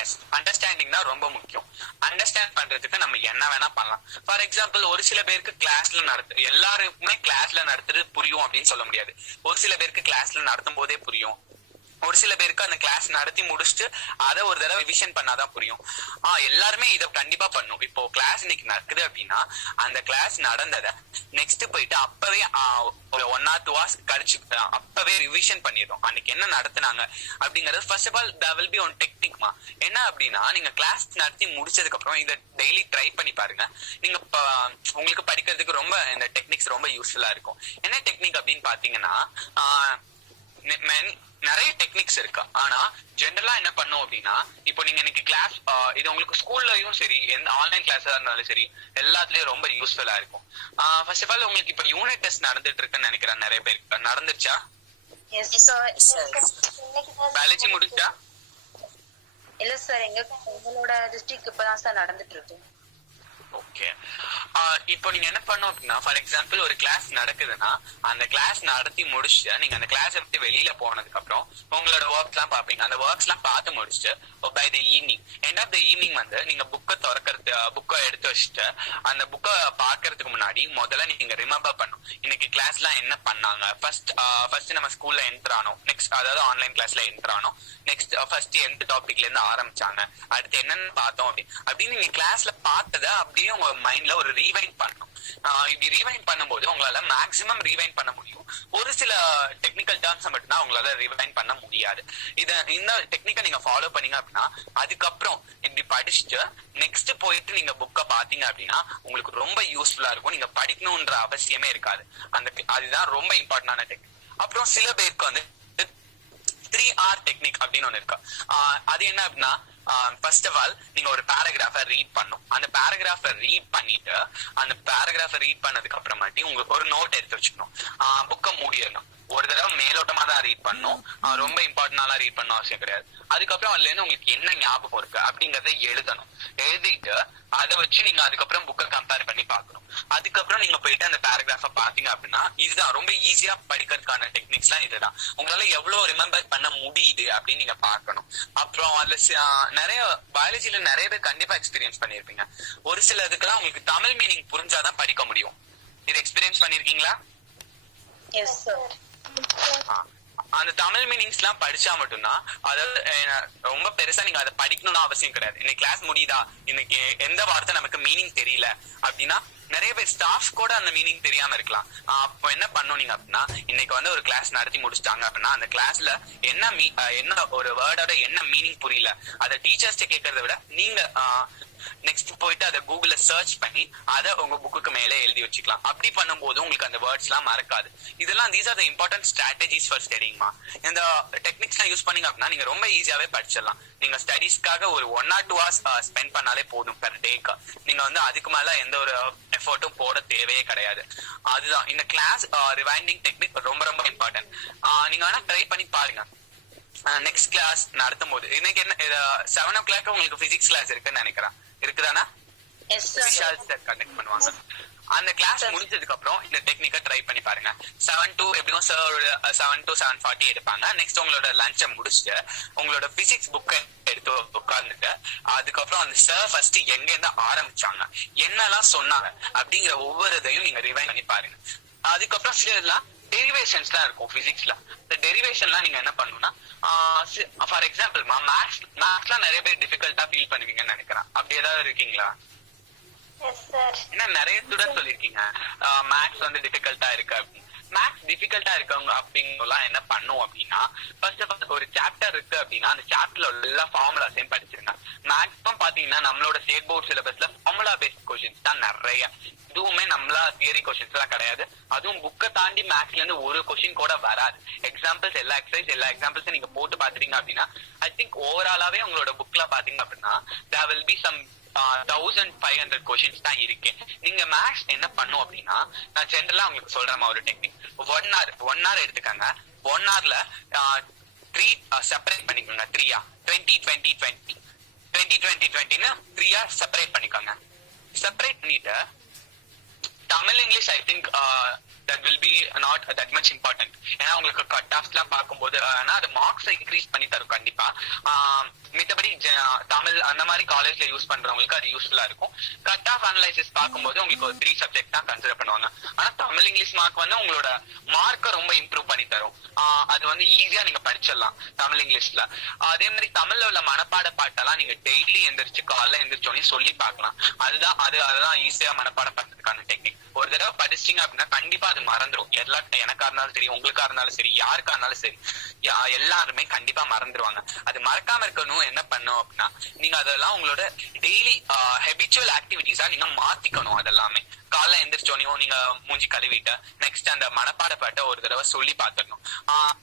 Yes, understanding தான் ரொம்ப முக்கியம். அண்டர்ஸ்டாண்ட் பண்றதுக்கு நம்ம என்ன வேணா பண்ணலாம். ஃபார் எக்ஸாம்பிள், ஒரு சில பேருக்கு கிளாஸ்ல எல்லாருக்குமே கிளாஸ்ல நடத்துறது புரியும் அப்படின்னு சொல்ல முடியாது. ஒரு சில பேருக்கு கிளாஸ்ல நடத்தும் போதே புரியும். ஒரு சில பேருக்கு அந்த கிளாஸ் நடத்தி முடிச்சுட்டு அதை ஒரு தடவை ரிவிஷன் பண்ணாதான் புரியும். எல்லாருமே இதை கண்டிப்பா பண்ணும். இப்போ கிளாஸ் இன்னைக்கு நடக்குது அப்படின்னா அந்த கிளாஸ் நடந்ததை நெக்ஸ்ட் போயிட்டு அப்பவே ஒரு 1 or 2 hours கழிச்சு அப்பவே ரிவிஷன் பண்ணிடுறோம். அன்னைக்கு என்ன நடத்துனாங்க அப்படிங்கறது. First of all there will be one டெக்னிக்மா. என்ன அப்படின்னா, நீங்க கிளாஸ் நடத்தி முடிச்சதுக்கு அப்புறம் இதை டெய்லி ட்ரை பண்ணி பாருங்க. நீங்க உங்களுக்கு படிக்கிறதுக்கு ரொம்ப இந்த டெக்னிக்ஸ் ரொம்ப யூஸ்ஃபுல்லா இருக்கும். என்ன டெக்னிக் அப்படின்னு பாத்தீங்கன்னா, நிறைய டெக்னிக்ஸ் இருக்கு. ஆனா ஜென்ரலா என்ன பண்ணும் அப்படின்னா, இப்போ நீங்க இன்னைக்கு கிளாஸ், இது உங்களுக்கு ஸ்கூல்லயும் சரி, எந்த ஆன்லைன் கிளாஸா இருந்தாலும் சரி, எல்லாத்துலயும் ரொம்ப யூஸ்ஃபுல்லா இருக்கும். ஃபர்ஸ்ட் ஆஃப் ஆல், உங்களுக்கு இப்ப யூனிட் டெஸ்ட் நடந்துட்டு இருக்குன்னு நினைக்கிறேன். நிறைய பேருக்கு நடந்துச்சா? Yes sir. பயாலஜி முடிச்சா? இல்ல சார், எங்களோட டிஸ்ட்ரிக்ட் இப்பதான் சார் நடந்துட்டு இருக்கு. ஓகே. இப்போ நீங்க என்ன பண்ணும் அப்படின்னா, ஃபார் எக்ஸாம்பிள் ஒரு கிளாஸ் நடக்குதுன்னா அந்த கிளாஸ் நடத்தி முடிச்சுட்டு நீங்க அந்த கிளாஸ் விட்டு வெளியில போனதுக்கு அப்புறம் உங்களோட ஒர்க்ஸ் எல்லாம் பாப்பீங்க. அந்த ஒர்க்ஸ் எல்லாம் பார்த்து முடிச்சுட்டு by the evening, end of the evening நீங்க புக்கை எடுத்து வச்சுட்டு அந்த புக்கை பாக்குறதுக்கு முன்னாடி முதல்ல நீங்க ரிமெம்பர் பண்ணும், இன்னைக்கு கிளாஸ்லாம் என்ன பண்ணாங்க. ஃபர்ஸ்ட் நம்ம ஸ்கூல்ல என்டர் ஆனோம், நெக்ஸ்ட் அதாவது ஆன்லைன் கிளாஸ்ல என்டர் ஆனோம், நெக்ஸ்ட் ஃபர்ஸ்ட் எந்த டாபிக்ல இருந்து ஆரம்பிச்சாங்க, அடுத்து என்னன்னு பார்த்தோம் அப்படின்னு நீங்க கிளாஸ்ல பார்த்ததை அப்படியே உங்க மைண்ட்ல ஒரு ரீவைண்ட் பண்ணணும். இப்படி ரீவைண்ட் பண்ணும்போது உங்களால மேக்ஸிமம் ரீவைண்ட் பண்ண முடியும். ஒரு சில டெக்னிக்கல் டேர்ம்ஸ் மட்டும்தான் உங்களால ரீவைண்ட் பண்ண முடியாது. இந்த டெக்னிக்கை நீங்க ஃபாலோ பண்ணீங்க அப்படின்னா அதுக்கப்புறம் இப்படி படிச்சுட்டு நெக்ஸ்ட் போயிட்டு நீங்க புக்கை பாத்தீங்க அப்படின்னா உங்களுக்கு ரொம்ப யூஸ்ஃபுல்லா இருக்கும். நீங்க படிக்கணும்ன்ற அவசியமே இருக்காது. அதுதான் ரொம்ப இம்பார்ட்டன்டான டெக்னிக். அப்புறம் சில பேருக்கு வந்து 3R டெக்னிக் அப்படின்னு ஒண்ணு இருக்கு. அது என்ன அப்படின்னா, ஃபர்ஸ்ட் ஆஃப் ஆல் நீங்க ஒரு பேராகிராஃபை ரீட் பண்ணும். அந்த பேராகிராஃபை ரீட் பண்ணிட்டு அந்த பேராகிராஃபை ரீட் பண்ணதுக்கு அப்புறமாட்டி உங்களுக்கு ஒரு நோட் எடுத்து வச்சுக்கணும். புக்கை மூடிடணும். ஒரு தடவை மேலோட்டமா தான் ரீட் பண்ணும், ரொம்ப இம்பார்ட்டன்டா ரீட் பண்ண அவசியம் கிடையாது. அதுக்கப்புறம் அதுல இருந்து உங்களுக்கு என்ன ஞாபகம் இருக்கு அப்படிங்கறத எழுதணும். எழுதிட்டு அதை வச்சு நீங்க அதுக்கப்புறம் புக்கை கம்பேர் பண்ணி பார்க்கணும். அதுக்கப்புறம் நீங்க போயிட்டு அந்த பேராகிராஃபை பாத்தீங்க அப்படின்னா இதுதான் ரொம்ப ஈஸியா படிக்கிறதுக்கான டெக்னிக்ஸ் எல்லாம் இதுதான். உங்களால எவ்வளவு ரிமெம்பர் பண்ண முடியுது அப்படின்னு நீங்க பார்க்கணும். அப்புறம் அதுல நிறைய பயாலஜில நிறைய பேர் கண்டிப்பா எக்ஸ்பீரியன்ஸ் பண்ணிருப்பீங்க. ஒரு சில இதுக்கெல்லாம் உங்களுக்கு தமிழ் மீனிங் புரிஞ்சாதான் படிக்க முடியும். இது எக்ஸ்பீரியன்ஸ் பண்ணிருக்கீங்களா? S sir. அந்த தமிழ் மீனிங்ஸ் எல்லாம் படிச்சா மட்டும்தான், அதாவது ரொம்ப பெருசா நீங்க அதை படிக்கணும்னு அவசியம் கிடையாது. இன்னைக்கு கிளாஸ் முடியுதா, இன்னைக்கு எந்த வார்த்தை நமக்கு மீனிங் தெரியல அப்படின்னா நிறைய பேர் ஸ்டாஃப் கூட அந்த மீனிங் தெரியாம இருக்கலாம். அப்போ என்ன பண்ணும் நீங்க அப்படின்னா, இன்னைக்கு வந்து ஒரு கிளாஸ் நடத்தி முடிச்சிட்டாங்க அப்படின்னா அந்த கிளாஸ்ல என்ன ஒரு வேர்டோட என்ன மீனிங் புரியல அதை டீச்சர்ஸ்ட கேட்கறத விட நீங்க நெக்ஸ்ட் போயிட்டு அதை கூகுள்ல சர்ச் பண்ணி அதை உங்க புக்குக்கு மேலே எழுதி வச்சுக்கலாம். அப்படி பண்ணும்போது உங்களுக்கு அந்த வேர்ட்ஸ் எல்லாம் மறக்காது. இதெல்லாம் these are the important strategies for ஸ்டடிங்மா. இந்த டெக்னிக்ஸ் எல்லாம் யூஸ் பண்ணீங்க அப்படின்னா நீங்க ரொம்ப ஈஸியாவே படிச்சிடலாம். நீங்க ஸ்டடீஸ்க்காக ஒரு 1 or 2 hours ஸ்பெண்ட் பண்ணாலே போதும் பெர் டேக்கு. நீங்க வந்து அதுக்கு மேல எந்த ஒரு எஃபர்ட்டும் போட தேவையே கிடையாது. அதுதான் இந்த கிளாஸ் ரிவைண்டிங் டெக்னிக் ரொம்ப ரொம்ப இம்பார்ட்டன்ட். நீங்க வேணா ட்ரை பண்ணி பாருங்க. நெக்ஸ்ட் கிளாஸ் நடத்தும் போது இன்னைக்கு என்ன 7 o'clock உங்களுக்கு பிசிக்ஸ் கிளாஸ் இருக்குன்னு நினைக்கிறேன். இருக்குதானா? விஷால் சார் கண்டக்ட் பண்ணுவாங்க. அந்த கிளாஸ் முடிஞ்சதுக்கு அப்புறம் இந்த டெக்னிக்கை ட்ரை பண்ணி பாருங்க. 7 to எப்படியும் சார் 7 to 7:40 எடுப்பாங்க. நெக்ஸ்ட் உங்களோட லஞ்சை முடிச்சுட்டு உங்களோட பிசிக்ஸ் புக்கை எடுத்து உட்கார்ந்துட்டு அதுக்கப்புறம் அந்த சார் ஃபர்ஸ்ட் எங்க இருந்து ஆரம்பிச்சாங்க, என்னெல்லாம் சொன்னாங்க அப்படிங்கிற ஒவ்வொரு இதையும் நீங்க ரிவைண்ட் பண்ணி பாருங்க. அதுக்கப்புறம் சிலர்லாம் டெரிவேஷன்ஸ் தான் இருக்கும் பிசிக்ஸ்ல. இந்த டெரிவேஷன்லாம் நீங்க என்ன பண்ணணும்னா, ஃபார் எக்ஸாம்பிள் மேத்ஸ்லாம் நிறைய பேர் டிஃபிகல்ட்டா ஃபீல் பண்ணுவீங்கன்னு நினைக்கிறேன். அப்படி ஏதாவது இருக்கீங்களா? Yes sir. ஏன்னா நிறைய ஸ்டூடெண்ட் சொல்லிருக்கீங்க மேத்ஸ் வந்து டிஃபிகல்ட்டா இருக்கு அப்படின்னு. மேக்ஸ் டிஃபிகல்ட்டா இருக்கவங்க அப்படிங்கலாம் என்ன பண்ணும் அப்படின்னா, ஃபர்ஸ்ட் ஆஃப் ஆல் ஒரு சாப்டர் இருக்கு அப்படின்னா அந்த சாப்டர்ல எல்லா ஃபார்முலாஸையும் படிச்சிருங்க. மேக்ஸிமம் பாத்தீங்கன்னா நம்மளோட ஸ்டேட் போர்ட் சிலபஸ்ல ஃபார்முலா பேஸ்ட் கொஸ்டின்ஸ் தான் நிறைய. இதுவுமே நம்மளா தியரி கொஸ்டின்ஸ் எல்லாம் கிடையாது. அதுவும் புக்கை தாண்டி மேக்ஸ்ல இருந்து ஒரு கொஸ்டின் கூட வராது. எக்ஸாம்பிள்ஸ் எல்லா எக்ஸாம்பிள்ஸும் நீங்க போட்டு பாத்துட்டீங்க அப்படின்னா ஐ திங்க் ஓவராலாவே உங்களோட புக்ல பாத்தீங்க அப்படின்னா there will be some 1500 questions தான் இருக்கு. நீங்க மேக்ஸ் என்ன பண்ணும் அப்படின்னா, நான் ஜென்ரலா உங்களுக்கு சொல்றேன் ஒரு டெக்னிக். 1 hour எடுத்துக்காங்க. 1 hourல 3 செப்பரேட் பண்ணிக்கோங்க. 3 20 20 3 செப்பரேட் பண்ணிக்கோங்க. செப்பரேட் பண்ணிட்டு Tamil English I think that will be not that much important. ஏன்னா உங்களுக்கு கட் ஆஃப்ஸ்லாம் பார்க்கும்போது அது மார்க்ஸ் இன்க்ரீஸ் பண்ணி தரும் கண்டிப்பா. மித்தபடி தமிழ் அந்த மாதிரி காலேஜ்ல யூஸ் பண்றவங்களுக்கு அது யூஸ்ஃபுல்லா இருக்கும். கட் ஆஃப் அனலைசிஸ் பார்க்கும்போது உங்களுக்கு ஒரு 3 சப்ஜெக்ட் தான் கன்சிடர் பண்ணுவாங்க. ஆனா தமிழ் இங்கிலீஷ் மார்க் வந்து உங்களோட மார்க்கை ரொம்ப இம்ப்ரூவ் பண்ணி தரும். அது வந்து ஈஸியா நீங்க படிச்சிடலாம் தமிழ் இங்கிலீஷ்ல. அதே மாதிரி தமிழ்ல உள்ள மனப்பாட பாட்டெல்லாம் நீங்க டெய்லி எந்திரிச்சு காலைல எந்திரிச்சோடனே சொல்லி பார்க்கலாம். அதுதான் ஈஸியா மனப்பாடம் பண்றதுக்கான டெக்னிக். ஒரு தடவை படிச்சிங்க அப்படின்னா கண்டிப்பா அது மறந்துடும். எனக்கா இருந்தாலும் சரி, உங்களுக்கா இருந்தாலும் சரி, யாருக்கா இருந்தாலும் சரி, எல்லாருமே கண்டிப்பா மறந்துடுவாங்க. அது மறக்காம இருக்கணும் என்ன பண்ணும் அப்படின்னா, நீங்க அதெல்லாம் உங்களோட டெய்லி ஹெபிச்சுவல் ஆக்டிவிட்டிஸா நீங்க மாத்திக்கணும். அதெல்லாமே காலைல எந்திரிச்சோனையும் நீங்க மூஞ்சி கழுவிட்டு நெக்ஸ்ட் அந்த மனப்பாட பாட்டை ஒரு தடவை சொல்லி பாத்துடணும்.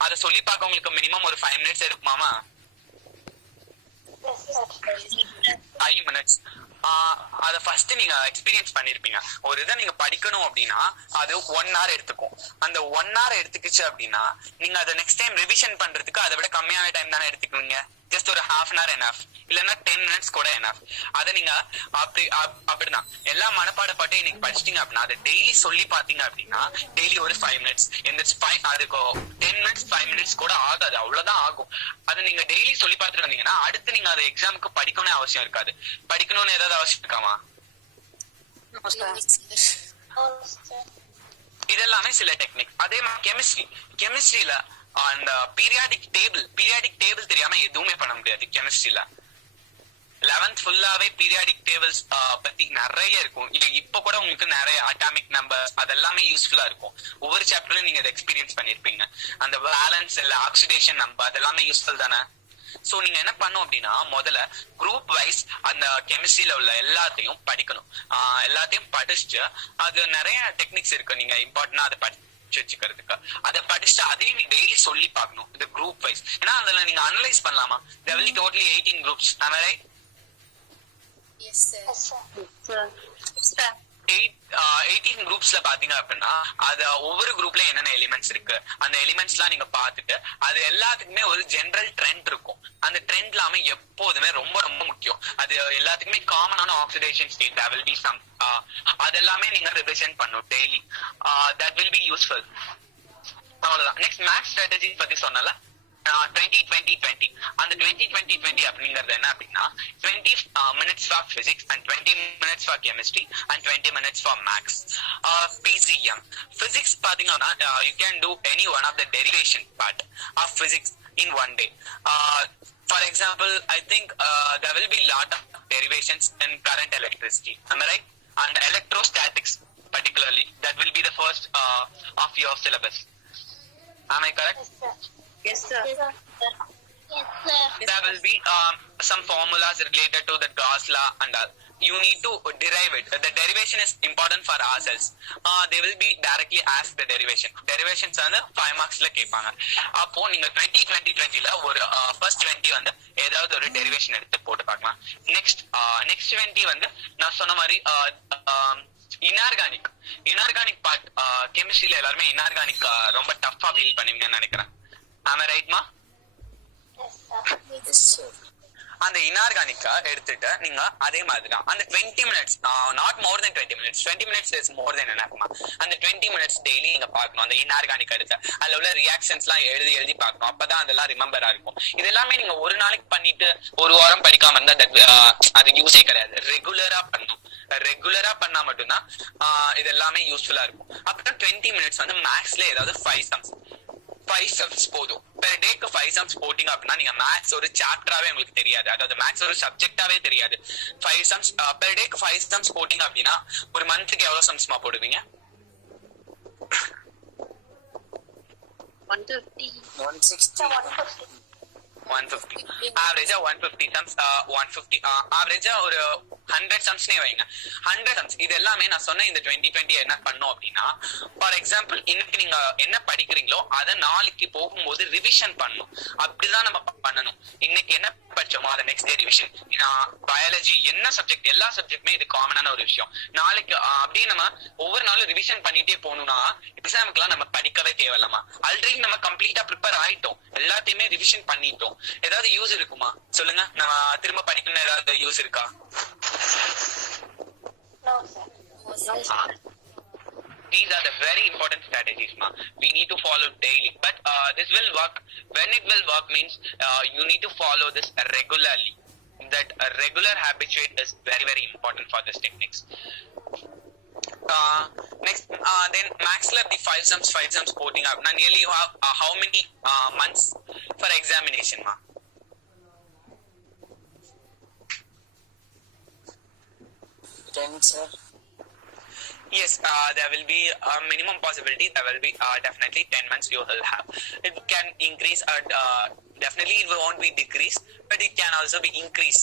அதை சொல்லி பார்க்க உங்களுக்கு மினிமம் ஒரு 5 minutes எடுக்குமாமா? 5 minutes. அதை ஃபர்ஸ்ட் நீங்க எக்ஸ்பீரியன்ஸ் பண்ணிருப்பீங்க. ஒரு இதை நீங்க படிக்கணும் அப்படின்னா அது 1 hour எடுத்துக்கும். அந்த 1 hour எடுத்துக்கிச்சு அப்படின்னா நீங்க அதை நெக்ஸ்ட் டைம் ரிவிஷன் பண்றதுக்கு அதை விட கம்மியான டைம் தானே எடுத்துக்குவீங்க. ஜஸ்ட் ஒரு ½ hour எனஃப், இல்லைன்னா 10 minutes கூட எனஃப். அதை நீங்க அப்படிதான் எல்லா மனப்பாட பாட்டையும் இன்னைக்கு படிச்சிட்டீங்க அப்படின்னா அதை டெய்லி சொல்லி பாத்தீங்க அப்படின்னா டெய்லி ஒரு 5 minutes அதுக்கு 10 minutes 5 minutes கூட ஆகாது, அவ்வளவுதான் ஆகும். அதை நீங்க டெய்லி சொல்லி பார்த்துட்டு வந்தீங்கன்னா அடுத்து நீங்க அதை எக்ஸாமுக்கு படிக்கணும்னு அவசியம் இருக்காது. படிக்கணும்னு ஏதாவது அவசியம் இருக்காமா? இதெல்லாமே சில டெக்னிக். அதே மாதிரி கெமிஸ்ட்ரியில அந்த பீரியாடிக் டேபிள் தெரியாம எதுவுமே பண்ண முடியாது. கெமிஸ்ட்ரியில 11th ஃபுல்லாவே பீரியாடிக் டேபிள்ஸ் பத்தி நிறைய இருக்கும். இப்ப கூட உங்களுக்கு நிறைய அட்டாமிக் நம்பர் அதெல்லாமே யூஸ்ஃபுல்லா இருக்கும். ஒவ்வொரு சாப்டர்லயும் நீங்க அதை எக்ஸ்பீரியன்ஸ் பண்ணிருப்பீங்க. அந்த வேலன்ஸ் இல்ல ஆக்சிடேஷன் நம்பர் அதெல்லாமே யூஸ்ஃபுல் தானே. சோ நீங்க என்ன பண்ணும் அப்படின்னா முதல்ல குரூப் வைஸ் அந்த கெமிஸ்ட்ரியில உள்ள எல்லாத்தையும் படிக்கணும். எல்லாத்தையும் படிச்சுட்டு அது நிறைய டெக்னிக்ஸ் இருக்கு. நீங்க இம்பார்ட்டன்டா அதை வச்சுக்கிறதுக்கு அதை படிச்சுட்டு அதையும் நீங்க டெய்லி சொல்லி பார்க்கணும். இது குரூப் வைஸ். ஏன்னா அதுல நீங்க அனலைஸ் பண்ணலாமா. there will be totally 18 groups. am I right? Yes sir. 18 குரூப்ஸ்ல பாத்தீங்க அப்படின்னா அது ஒவ்வொரு குரூப்ல என்னென்ன எலிமெண்ட்ஸ் இருக்கு அந்த எலிமெண்ட்ஸ் எல்லாம் நீங்க பாத்துட்டு அது எல்லாத்துக்குமே ஒரு ஜெனரல் ட்ரெண்ட் இருக்கும். அந்த ட்ரெண்ட் எல்லாமே எப்போதுமே ரொம்ப ரொம்ப முக்கியம். அது எல்லாத்துக்குமே காமனான oxidation state there will be some அதெல்லாமே நீங்க ரிவிஷன் பண்ணும் daily. that will be useful. அவ்வளவுதான். நெக்ஸ்ட் மேத்ஸ் ஸ்ட்ராட்டஜி பத்தி சொன்னல 20-20-20. அந்த 20-20-20 அப்படிங்கிறது என்ன அப்படின்னா 20 minutes for physics and 20 minutes for chemistry and 20 minutes for maths. PCM physics பாத்தீங்கன்னா you can do any one of the derivation part of physics in one day. For example, I think there will be lot of derivations in current electricity. Am I right? And electrostatics particularly, that will be the first of your syllabus. Am I correct? Yes sir. Yes sir. There will be some formulas related to the Gauss law and all. You need to derive it. The derivation is important for ourselves. They will be directly asked the derivation. Derivations வந்து 5 marksல கேட்பாங்க. அப்போ நீங்க 20-20-20ல ஒரு first 20 வந்து ஏதாவது ஒரு derivation எடுத்து போட்டு பார்க்கலாம். next 20 வந்து நான் சொன்ன மாதிரி இன்ஆர்கானிக் பார்ட் கெமிஸ்ட்ரியில எல்லாருமே இன்ஆர்கானிக் ரொம்ப டஃப்பா ஃபீல் பண்ணுவீங்கன்னு நினைக்கிறேன். am I right ma? Yes sir. அந்த இன்ஆர்கானிக்கா எடுத்துட்டு நீங்க அதே மாதிரிதான் அந்த 20 minutes not more than 20 minutes 20 minutes is more than எனக்குமா. அந்த 20 minutes டெய்லி நீங்க பார்க்கணும். அந்த இன்ஆர்கானிக் எடுத்து அதுல உள்ள ரியாக்ஷன்ஸ் எல்லாம் எழுதி பார்க்கணும். அப்பதான் அதெல்லாம் ரிமெம்பரா இருக்கும். இது எல்லாமே நீங்க ஒரு நாளைக்கு பண்ணிட்டு ஒரு வாரம் படிக்காம இருந்தா அது யூஸே கிடையாது. ரெகுலரா பண்ணா மட்டும்தான் இது எல்லாமே யூஸ்ஃபுல்லா இருக்கும். அப்புறம் 20 minutes வந்து மேக்ஸ்ல ஏதாவது 5 sums போதும். பெர் டேக்கு 5 sums போட்டீங்க அப்படின்னா நீங்க மேத்ஸ் ஒரு சாப்டராவே உங்களுக்கு தெரியாது. அதாவது மேத்ஸ் ஒரு சப்ஜெக்டாவே தெரியாது. 5 sums பெர் டேக்கு 5 sums போட்டீங்க அப்படின்னா ஒரு மந்த்துக்கு எவ்வளவு சம்ஸ்மா போடுவீங்க? 150. 160. 150 ஆவரேஜா 150 sums 150 ஆவரேஜா ஒரு 100 sumsனே வைங்க 100 sums இது எல்லாமே நான் சொன்ன இந்த 2020 என்ன பண்ணோம் அப்படின்னா ஃபார் எக்ஸாம்பிள் இன்னைக்கு நீங்க என்ன படிக்கிறீங்களோ அதை நாளைக்கு போகும்போது ரிவிஷன் பண்ணணும் அப்படிதான் நம்ம பண்ணணும் இன்னைக்கு என்ன படிச்சோமோ அதை நெக்ஸ்ட் டே ரிவிஷன் பயாலஜி என்ன சப்ஜெக்ட் எல்லா சப்ஜெக்ட்டுமே இது காமனான ஒரு விஷயம் நாளைக்கு அப்படியே நம்ம ஒவ்வொரு நாளும் ரிவிஷன் பண்ணிட்டே போகணும்னா எக்ஸாமுக்குலாம் நம்ம படிக்கவே தேவையில்லாமா ஆல்ரெடி நம்ம கம்ப்ளீட்டா ப்ரிப்பேர் ஆயிட்டோம் எல்லாத்தையுமே ரிவிஷன் பண்ணிட்டோம் ஏதாவது யூஸ் இருக்குமா சொல்லுங்க நம்ம திரும்ப படிக்கணும் ஏதாவது யூஸ் இருக்கா These are the very important strategies ma we need to follow daily but this will work when it will work means you need to follow this regularly that a regular habituate is very very important for this techniques next then max lab the 5 sums quoting up now nearly you have how many months for examination ma 10 sir. Yes, there will be a minimum possibility. There will be definitely 10 months you will have. It can increase, definitely it won't be decrease, but it can also be increase.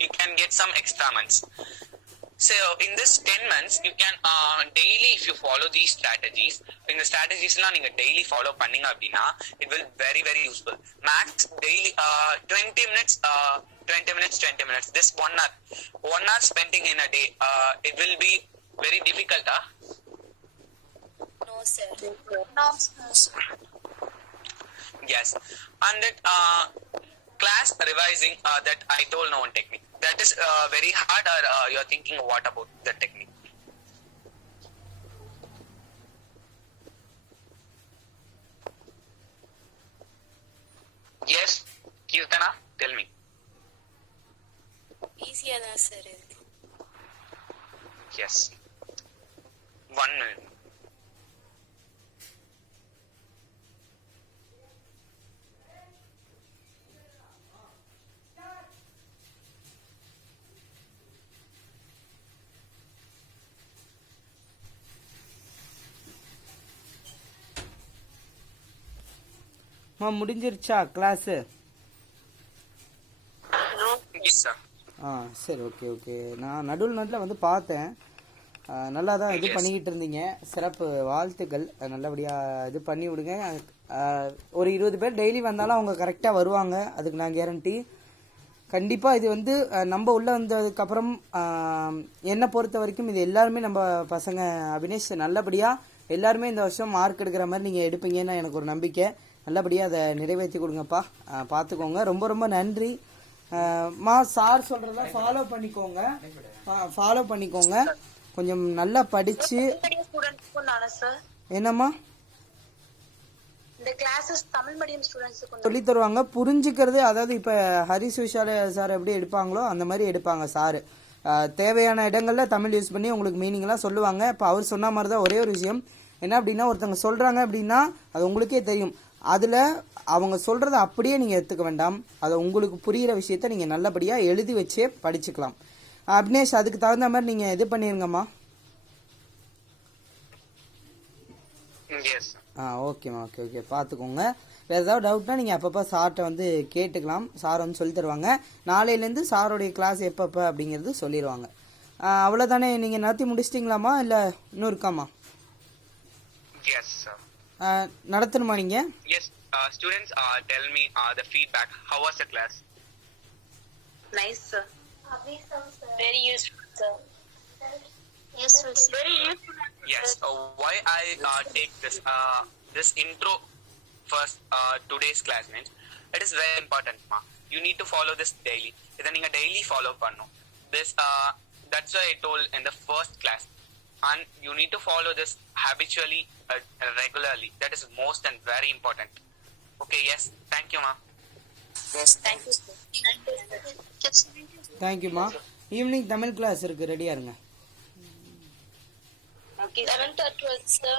You can get some extra months. So in this 10 months, you can daily, if you follow these strategies, in the strategies you daily follow panning abdina, it will very very useful. Max daily 20 minutes, 20 minutes, 20 minutes. This 1 hour spending in a day, it will be very difficult, huh? No sir. No sir. Yes, and that class revising that I told no one technique. That is very hard, or you are thinking what about the technique? Yes, Kirtana, tell me. Easier than sir. Yes. 1 minute. முடிஞ்சிருச்சா class Yes, sir. சரி okay okay நான் நடுவில் வந்து பார்த்தேன் நல்லா தான் இது பண்ணிக்கிட்டு இருந்தீங்க சிறப்பு வாழ்த்துக்கள் நல்லபடியாக இது பண்ணி விடுங்க ஒரு 20 பேர் டெய்லி வந்தாலும் அவங்க கரெக்டாக வருவாங்க அதுக்கு நான் கேரண்டி கண்டிப்பாக இது வந்து நம்ம உள்ளே வந்ததுக்கப்புறம் என்னை பொறுத்த வரைக்கும் இது எல்லாருமே நம்ம பசங்க அபினேஷ் நல்லபடியாக எல்லாருமே இந்த வருஷம் மார்க் எடுக்கிற மாதிரி நீங்கள் எடுப்பீங்கன்னு எனக்கு ஒரு நம்பிக்கை நல்லபடியாக அதை நிறைவேற்றி கொடுங்கப்பா பார்த்துக்கோங்க ரொம்ப ரொம்ப நன்றி சார் சொல்கிறத ஃபாலோ பண்ணிக்கோங்க கொஞ்சம் நல்லா படிச்சு என்னம்மா இந்த கிளாसेस தமிழ் மீடியம் ஸ்டூடண்ட்ஸ்க்கு சொல்லி தருவாங்க புரிஞ்சுக்கிறது அதாவது இப்போ ஹரிஷ் விஷால சார் எப்படி எடுப்பாங்களோ அந்த மாதிரி எடுப்பாங்க சார் தேவையான இடங்கள்ல தமிழ் யூஸ் பண்ணி உங்களுக்கு மீனிங்லாம் சொல்லுவாங்க இப்போ அவர் சொன்ன மாதிரி தான் ஒரே ஒரு விஷயம் என்ன அப்படின்னா ஒருத்தவங்க சொல்கிறாங்க அப்படின்னா அது உங்களுக்கே தெரியும் அதில் அவங்க சொல்கிறத அப்படியே நீங்கள் எடுத்துக்க வேண்டாம் அதை உங்களுக்கு புரிகிற விஷயத்த நீங்கள் நல்லபடியாக எழுதி வச்சே படிச்சுக்கலாம் அபினேஷ் அதுக்கு தகுந்த மாதிரி நீங்கள் இது பண்ணிருங்கம்மா ஓகேம்மா ஓகே பார்த்துக்கோங்க வேறு ஏதாவது டவுட்னா நீங்கள் அப்பப்போ சார்கிட்ட வந்து கேட்டுக்கலாம் சார் வந்து சொல்லி தருவாங்க நாளையிலேருந்து சாரோடைய கிளாஸ் எப்பப்போ அப்படிங்கிறது சொல்லிடுவாங்க அவ்வளோதானே நீங்கள் நடத்தி முடிச்சிட்டிங்களாம்மா இல்லை இன்னும் இருக்காம்மா நடத்தணுமா நீங்கள் students tell me the feedback how was the class nice sir Very useful sir. Useful sir. Very useful. yes why I take this intro first today's class means it is very important ma you need to follow this daily idha neenga daily follow pannum this that's why I told in the first class and you need to follow this habitually regularly that is most and very important okay yes thank you ma Yes, thank you sir. தேங்க்யூம்மா evening Tamil class இருக்குது ரெடியாக இருங்க okay 11th or 12th sir.